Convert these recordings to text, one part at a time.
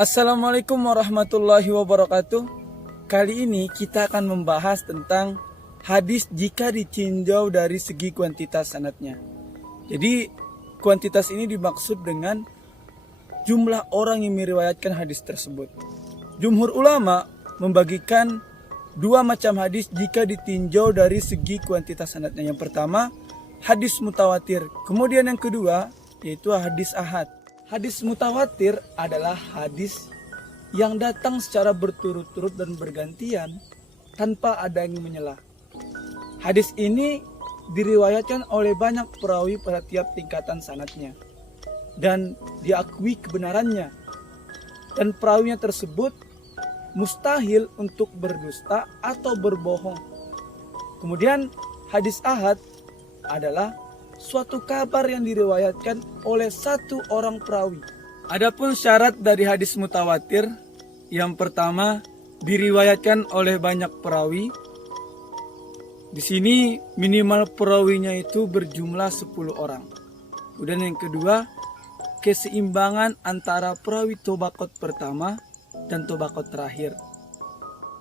Assalamualaikum warahmatullahi wabarakatuh. Kali ini kita akan membahas tentang hadis jika ditinjau dari segi kuantitas sanadnya. Jadi kuantitas ini dimaksud dengan jumlah orang yang meriwayatkan hadis tersebut. Jumhur ulama membagikan dua macam hadis jika ditinjau dari segi kuantitas sanadnya. Yang pertama, hadis mutawatir. Kemudian yang kedua, yaitu hadis ahad. Hadis mutawatir adalah hadis yang datang secara berturut-turut dan bergantian tanpa ada yang menyela. Hadis ini diriwayatkan oleh banyak perawi pada tiap tingkatan sanadnya dan diakui kebenarannya. Dan perawinya tersebut mustahil untuk berdusta atau berbohong. Kemudian hadis ahad adalah suatu kabar yang diriwayatkan oleh satu orang perawi. Adapun syarat dari hadis mutawatir, yang pertama diriwayatkan oleh banyak perawi. Di sini minimal perawinya itu berjumlah 10 orang. Kemudian yang kedua, keseimbangan antara perawi tobaqat pertama dan tobaqat terakhir.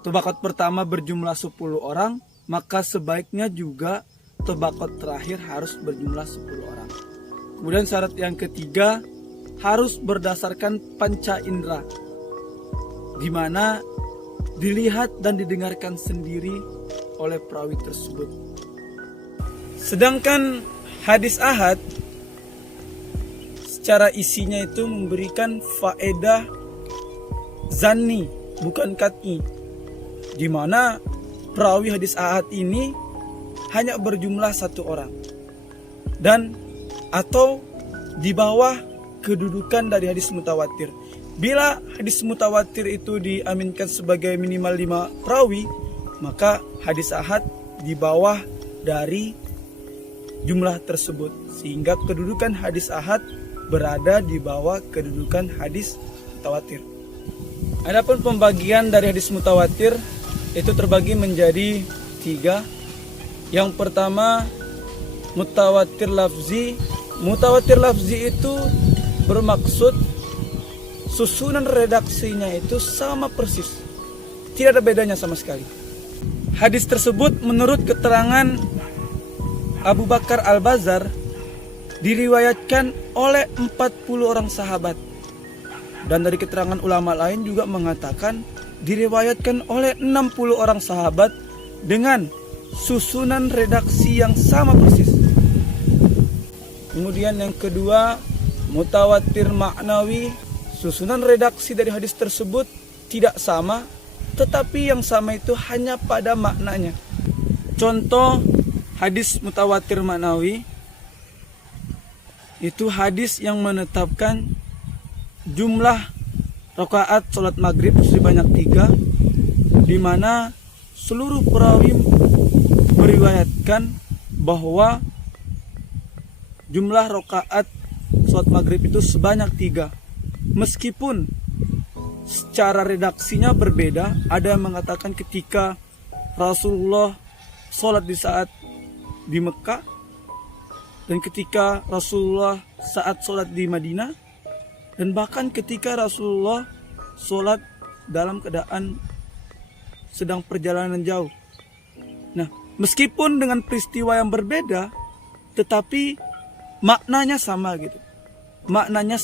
Tobaqat pertama berjumlah 10 orang, maka sebaiknya juga tobaqat terakhir harus berjumlah 10 orang. Kemudian syarat yang ketiga, harus berdasarkan panca indera, di mana dilihat dan didengarkan sendiri oleh perawi tersebut. Sedangkan hadis ahad secara isinya itu memberikan faedah zanni, bukan qat'i, di mana perawi hadis ahad ini hanya berjumlah satu orang dan atau di bawah kedudukan dari hadis mutawatir. Bila hadis mutawatir itu diaminkan sebagai minimal 5 perawi, maka hadis ahad di bawah dari jumlah tersebut, sehingga kedudukan hadis ahad berada di bawah kedudukan hadis mutawatir. Adapun pembagian dari hadis mutawatir itu terbagi menjadi 3. Yang pertama, mutawatir lafzi. Mutawatir lafzi itu bermaksud susunan redaksinya itu sama persis, tidak ada bedanya sama sekali. Hadis tersebut menurut keterangan Abu Bakar Al-Bazzar diriwayatkan oleh 40 orang sahabat. Dan dari keterangan ulama lain juga mengatakan diriwayatkan oleh 60 orang sahabat dengan susunan redaksi yang sama persis. Kemudian yang kedua, mutawatir maknawi. Susunan redaksi dari hadis tersebut tidak sama, tetapi yang sama itu hanya pada maknanya. Contoh hadis mutawatir maknawi itu hadis yang menetapkan jumlah rakaat sholat maghrib sebanyak 3, di mana seluruh perawi meriwayatkan bahwa jumlah rakaat sholat maghrib itu sebanyak 3. Meskipun secara redaksinya berbeda, ada yang mengatakan ketika Rasulullah sholat di saat di Mekah dan ketika Rasulullah saat sholat di Madinah, dan bahkan ketika Rasulullah sholat dalam keadaan sedang perjalanan jauh. Nah, meskipun dengan peristiwa yang berbeda, tetapi maknanya sama gitu. Maknanya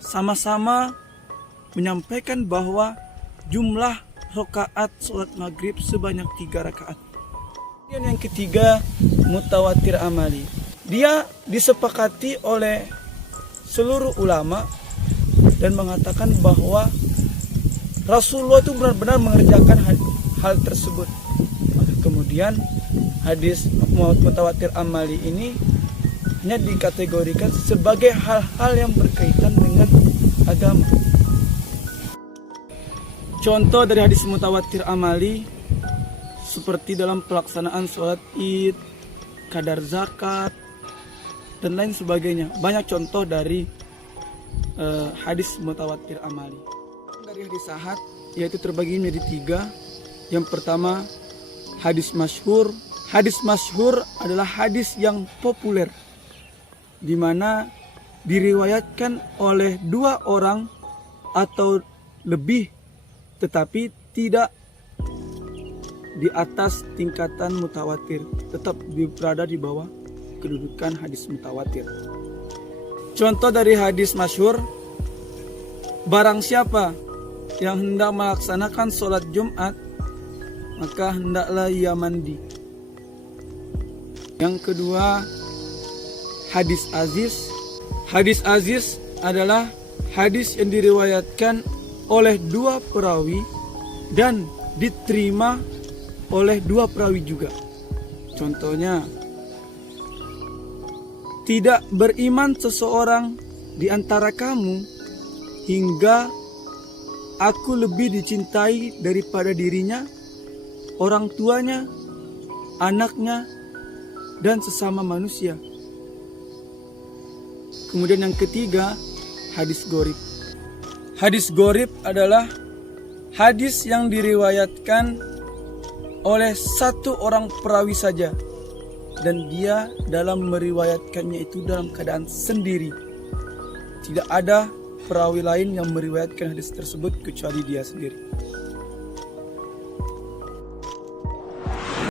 sama-sama menyampaikan bahwa jumlah rakaat sholat maghrib sebanyak 3 rakaat. Dan yang ketiga, mutawatir amali. Dia disepakati oleh seluruh ulama dan mengatakan bahwa Rasulullah itu benar-benar mengerjakan hal tersebut. Kemudian hadis mutawatir amali ini hanya dikategorikan sebagai hal-hal yang berkaitan dengan agama. Contoh dari hadis mutawatir amali seperti dalam pelaksanaan sholat id, kadar zakat, dan lain sebagainya. Banyak contoh dari hadis mutawatir amali. Dari hadis ahad, yaitu terbagi menjadi 3. Yang pertama, hadis masyhur. Hadis masyhur adalah hadis yang populer, di mana diriwayatkan oleh 2 orang atau lebih, tetapi tidak di atas tingkatan mutawatir, tetap berada di bawah kedudukan hadis mutawatir. Contoh dari hadis masyhur, barang siapa yang hendak melaksanakan sholat Jumat, maka hendaklah ia mandi. Yang kedua, hadis aziz. Hadis aziz adalah hadis yang diriwayatkan oleh dua perawi dan diterima oleh dua perawi juga. Contohnya, tidak beriman seseorang di antara kamu hingga aku lebih dicintai daripada dirinya, orang tuanya, anaknya, dan sesama manusia. Kemudian yang ketiga, hadis gharib. Hadis gharib adalah hadis yang diriwayatkan oleh satu orang perawi saja, dan dia dalam meriwayatkannya itu dalam keadaan sendiri. Tidak ada perawi lain yang meriwayatkan hadis tersebut kecuali dia sendiri.